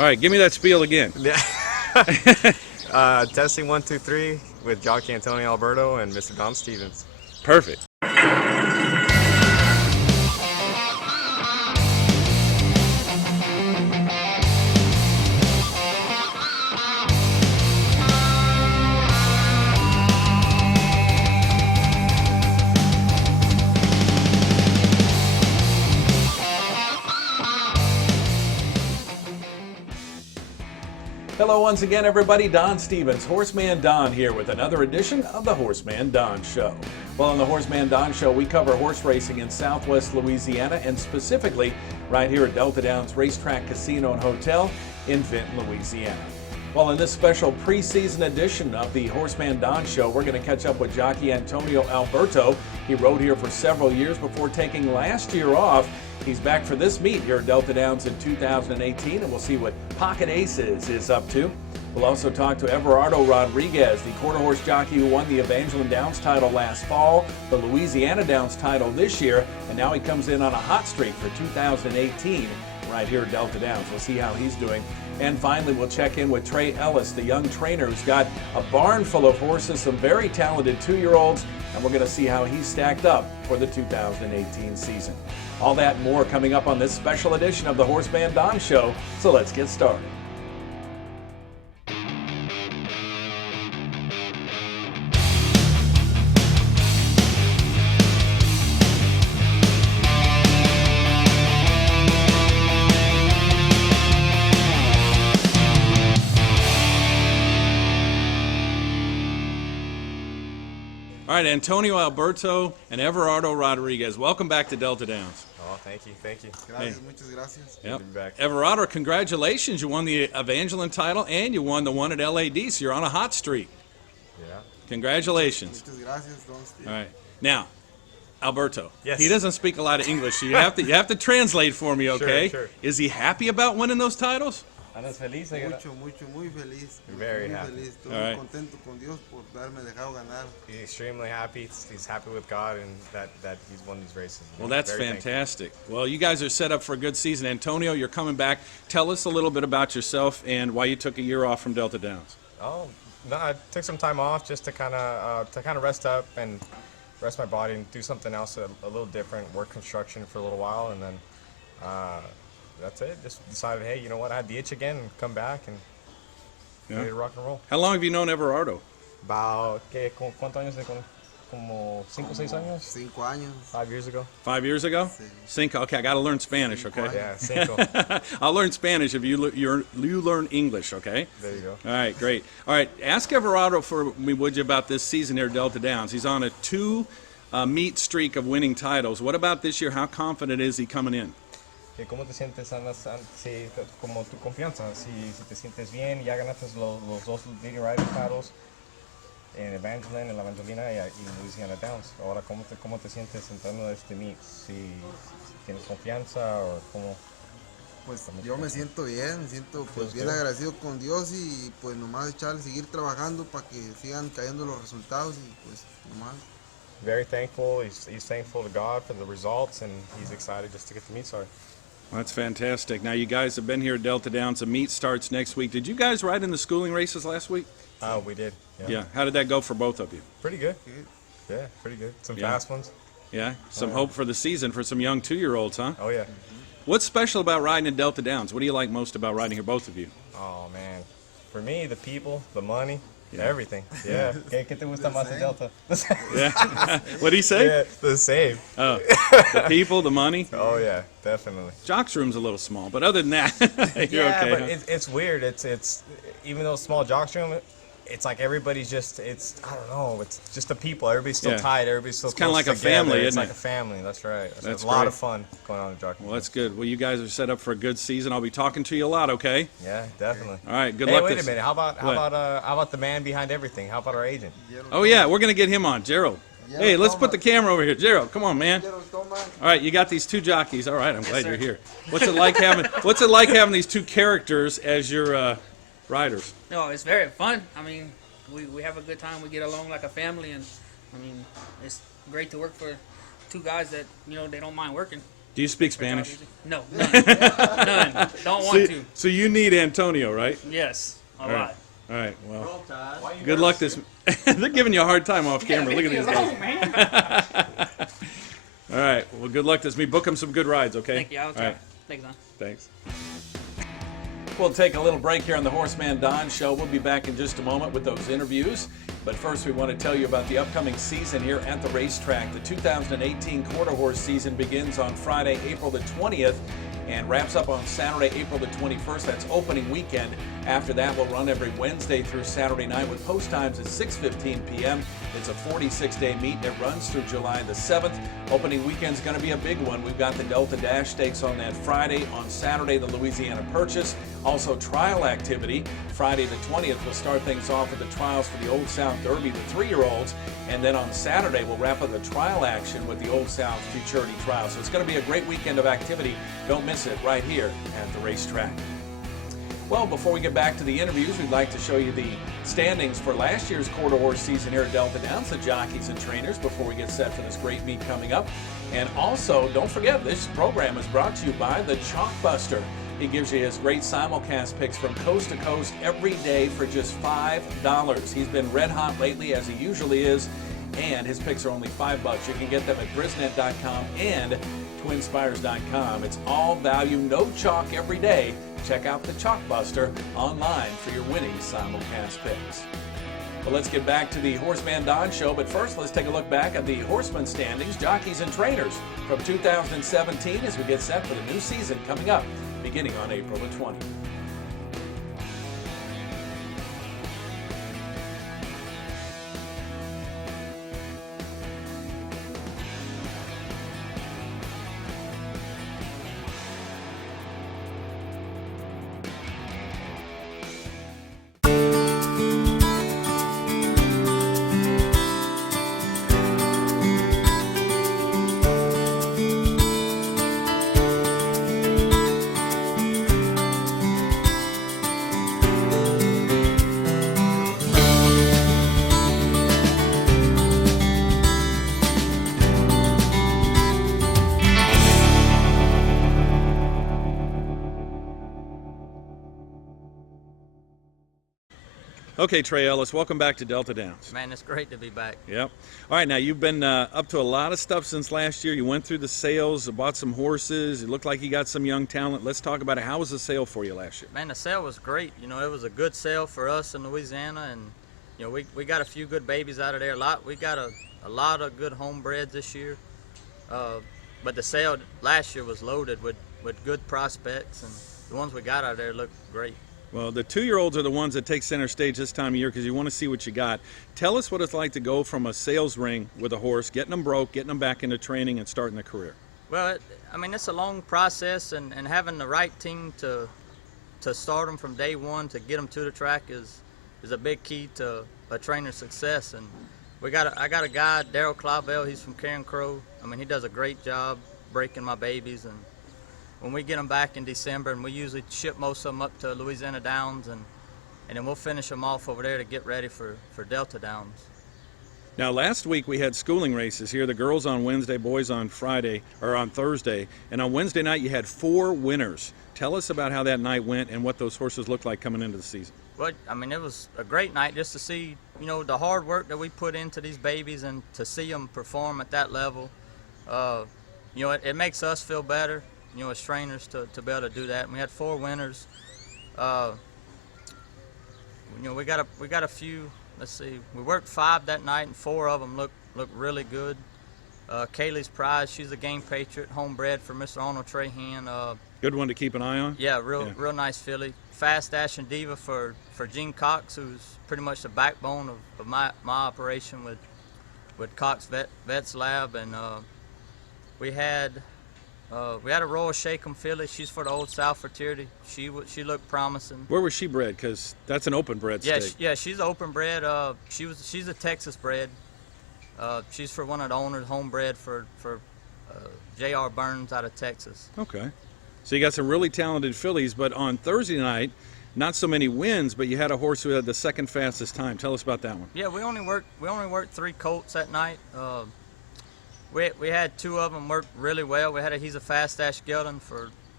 All right, give me that spiel again. Yeah. Testing 1, 2, 3 with Jockey Antonio Alberto and Mr. Don Stevens. Perfect. Hello once again, everybody. Don Stevens, Horseman Don here with another edition of the Horseman Don Show. Well, on the Horseman Don Show, we cover horse racing in Southwest Louisiana and specifically right here at Delta Downs Racetrack Casino and Hotel in Vinton, Louisiana. Well, in this special preseason edition of the Horseman Don Show, we're going to catch up with jockey Antonio Alberto. He rode here for several years before taking last year off. He's back for this meet here at Delta Downs in 2018, and we'll see what Pocket Aces is up to. We'll also talk to Everardo Rodrigues, the quarter horse jockey who won the Evangeline Downs title last fall, the Louisiana Downs title this year, and now he comes in on a hot streak for 2018 right here at Delta Downs. We'll see how he's doing. And finally, we'll check in with Trey Ellis, the young trainer who's got a barn full of horses, some very talented 2-year-olds, and we're going to see how he's stacked up for the 2018 season. All that and more coming up on this special edition of the Horseman Don Show, so let's get started. All right, Antonio Alberto and Everardo Rodrigues, welcome back to Delta Downs. Oh, thank you, thank you. Gracias, muchas gracias. Yep. Good to be back. Everardo, congratulations. You won the Evangeline title and you won the one at LAD, so you're on a hot streak. Yeah. Congratulations. Muchas gracias, Don Steve. All right. Now, Alberto. Yes. He doesn't speak a lot of English, so you have to translate for me, okay? Sure. Is he happy about winning those titles? ¿Andas feliz? Muy feliz. Very muy happy. feliz. Estoy All right. muy contento con Dios por darme dejado ganar. He's extremely happy. He's happy with God and that he's won these races. Well, that's Very thankful. fantastic. Well, you guys are set up for a good season. Antonio, you're coming back. Tell us a little bit about yourself and why you took a year off from Delta Downs. Oh, no, I took some time off just to kind of rest up and rest my body and do something else a little different. Work construction for a little while, and then that's it. Just decided, hey, you know what? I had the itch again, and come back and ready to rock and roll. How long have you known Everardo? About ¿cuántos años? Como 5 o 6 años. 5 años. 5 years ago. 5 years ago? Sí. Cinco. Okay, I got to learn Spanish, okay? Yeah, 5. I'll learn Spanish if you learn English, okay? There you go. All right, great. All right, ask Everardo for me, would you, about this season here at Delta Downs. He's on a 2-meet streak of winning titles. What about this year? How confident is he coming in? ¿Cómo te sientes, como tu confianza? Si te sientes bien, ya ganaste los dos leading rider titles en Evangeline, en la Evangelina y Louisiana Downs. Ahora, ¿cómo te sientes entrando a este meet? Si tienes confianza o cómo. Pues yo me siento bien, pues bien agradecido con Dios y pues nomás seguir trabajando para que sigan cayendo los resultados y pues nomás. Very thankful. He's thankful to God for the results, and he's excited just to get the meet started. Well, that's fantastic. Now, you guys have been here at Delta Downs. The meet starts next week. Did you guys ride in the schooling races last week? We did. Yeah. How did that go for both of you? Pretty good. Yeah, pretty good. Some fast ones. Yeah. Some hope for the season for some young 2-year-olds, huh? Oh, yeah. What's special about riding at Delta Downs? What do you like most about riding here, both of you? Oh, man. For me, the people, the money, everything. Yeah. ¿Qué te gusta más de Delta? Yeah. What did he say? Yeah, the same. Oh, the people, the money. Oh, yeah, definitely. Jock's room's a little small, but other than that, you're Yeah, okay. but Huh? it's weird. It's even though it's small jock's room, it's like everybody's just, I don't know, it's just the people. Everybody's still tight. Everybody's still It's kinda close like a together. family, It's isn't like it? a family. That's right. So That's it's a lot great. of fun going on in the jockey Well, room. that's good. Well, you guys are set up for a good season. I'll be talking to you a lot, okay? Yeah, definitely. All right, good Hey, luck. wait this- a minute. How What? about the man behind everything? How about our agent? Oh, yeah, we're going to get him on. Gerald. Hey, let's put the camera over here. Gerald, come on, man. All right, you got these 2 jockeys. All right, I'm glad you're here. What's it like having these 2 characters as your riders? No, it's very fun. I mean, we have a good time. We get along like a family, and I mean, it's great to work for 2 guys that they don't mind working. Do you speak Spanish? No, none. Don't want to. So you need Antonio, right? Yes, a All lot. right. All right. Well, good luck this. They're giving you a hard time off camera. Look at these guys. Man. All right. Well, good luck this week. Book them some good rides, okay? Thank you. I'll try. All right. Thanks, Don. Thanks. We'll take a little break here on the Horseman Don Show. We'll be back in just a moment with those interviews. But first, we want to tell you about the upcoming season here at the racetrack. The 2018 quarter horse season begins on Friday, April the 20th, and wraps up on Saturday, April the 21st. That's opening weekend. After that, we'll run every Wednesday through Saturday night with post times at 6:15 p.m. It's a 46-day meet. It runs through July the 7th. Opening weekend's going to be a big one. We've got the Delta Dash Stakes on that Friday. On Saturday, the Louisiana Purchase. Also, trial activity. Friday the 20th, we'll start things off with the trials for the Old South Derby, the 3-year-olds. And then on Saturday, we'll wrap up the trial action with the Old South Futurity Trial. So it's going to be a great weekend of activity. Don't miss it right here at the racetrack. Well, before we get back to the interviews, we'd like to show you the standings for last year's quarter horse season here at Delta Downs, the jockeys and trainers, before we get set for this great meet coming up. And also, don't forget, this program is brought to you by the Chalkbuster. He gives you his great simulcast picks from coast to coast every day for just $5. He's been red hot lately, as he usually is, and his picks are only $5. You can get them at brisnet.com and twinspires.com. It's all value, no chalk every day. Check out the Chalkbuster online for your winning simulcast picks. Well, let's get back to the Horseman Don Show, but first let's take a look back at the horseman standings, jockeys and trainers from 2017 as we get set for the new season coming up, beginning on April the 20th. Okay, Trey Ellis, welcome back to Delta Downs. Man, it's great to be back. Yep. All right, now you've been up to a lot of stuff since last year. You went through the sales, bought some horses. It looked like you got some young talent. Let's talk about it. How was the sale for you last year? Man, the sale was great. You know, it was a good sale for us in Louisiana, and you know, we got a few good babies out of there. We got a lot of good homebreds this year. But the sale last year was loaded with good prospects, and the ones we got out of there looked great. Well, the 2-year-olds are the ones that take center stage this time of year because you want to see what you got. Tell us what it's like to go from a sales ring with a horse, getting them broke, getting them back into training, and starting a career. Well, I mean, it's a long process, and having the right team to start them from day one to get them to the track is a big key to a trainer's success. And I got a guy, Daryl Clavel. He's from Karen Crow. I mean, he does a great job breaking my babies, and when we get them back in December, and we usually ship most of them up to Louisiana Downs, and then we'll finish them off over there to get ready for Delta Downs. Now, last week we had schooling races here. The girls on Wednesday, boys on Friday, or on Thursday. And on Wednesday night you had 4 winners. Tell us about how that night went and what those horses looked like coming into the season. Well, I mean, it was a great night just to see, you know, the hard work that we put into these babies and to see them perform at that level. You know, it makes us feel better, you know, as trainers to be able to do that. And we had 4 winners. You know, we got a few. Let's see. We worked 5 that night, and 4 of them look really good. Kaylee's Prize, she's a Game Patriot, homebred for Mr. Arnold Trahan. Good one to keep an eye on. Yeah, real nice filly. Fast Dash and Diva for Gene Cox, who's pretty much the backbone of my operation with Cox Vets Lab, and we had a Royal Shakem filly. She's for the Old South Fraternity. She looked promising. Where was she bred? Because that's an open bred stake. Yeah, she's open bred. She's a Texas bred. She's for one of the owners, homebred for J.R. Burns out of Texas. Okay. So you got some really talented fillies, but on Thursday night, not so many wins, but you had a horse who had the second fastest time. Tell us about that one. Yeah, we only worked 3 colts that night. We had 2 of them work really well. He's a fast ash gelding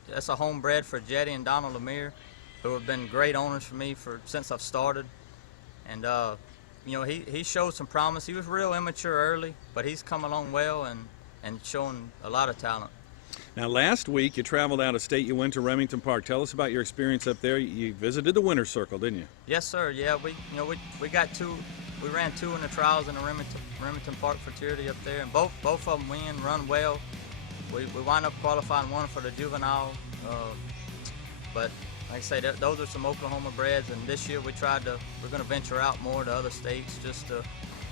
that's a homebred for Jetty and Donald Lemire, who have been great owners for me since I've started. And you know, he showed some promise. He was real immature early, but he's come along well and showing a lot of talent. Now, last week you traveled out of state. You went to Remington Park. Tell us about your experience up there. You visited the Winner's Circle, didn't you? Yes, sir. Yeah, we got 2. We ran 2 in the trials in the Remington Park Futurity up there, and both of them run well. We wound up qualifying 1 for the juvenile, but like I say, those are some Oklahoma breds, and this year we're going to venture out more to other states just to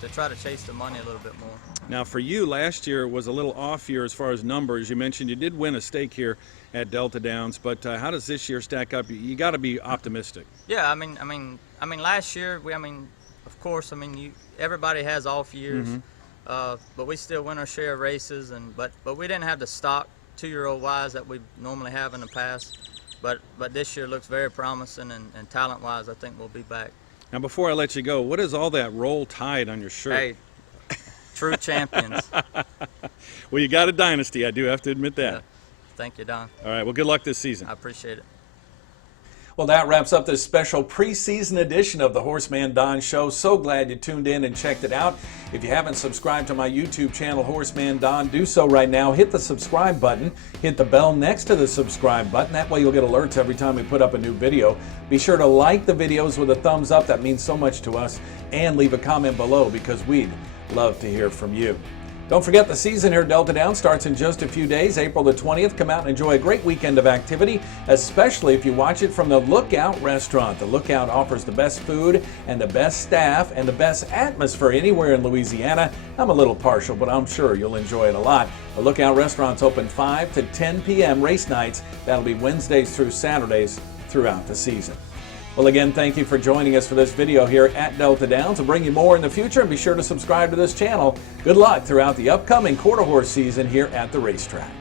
try to chase the money a little bit more. Now, for you, last year was a little off year as far as numbers. You mentioned you did win a stake here at Delta Downs, but how does this year stack up? You got to be optimistic. Yeah, I mean, last year of course, everybody has off years, but we still win our share of races, but we didn't have the stock 2-year-old wise that we normally have in the past. But this year looks very promising, and talent-wise, I think we'll be back. Now, before I let you go, what is all that Roll Tide on your shirt? Hey, true champions. Well, you got a dynasty. I do have to admit that. Yeah. Thank you, Don. All right. Well, good luck this season. I appreciate it. Well, that wraps up this special preseason edition of the HorseManDon Show. So glad you tuned in and checked it out. If you haven't subscribed to my YouTube channel, HorseManDon, do so right now. Hit the subscribe button. Hit the bell next to the subscribe button. That way you'll get alerts every time we put up a new video. Be sure to like the videos with a thumbs up. That means so much to us. And leave a comment below because we'd love to hear from you. Don't forget, the season here at Delta Downs starts in just a few days, April the 20th. Come out and enjoy a great weekend of activity, especially if you watch it from the Lookout restaurant. The Lookout offers the best food and the best staff and the best atmosphere anywhere in Louisiana. I'm a little partial, but I'm sure you'll enjoy it a lot. The Lookout restaurant's open 5 to 10 p.m. race nights. That'll be Wednesdays through Saturdays throughout the season. Well, again, thank you for joining us for this video here at Delta Downs. We'll bring you more in the future, and be sure to subscribe to this channel. Good luck throughout the upcoming quarter horse season here at the racetrack.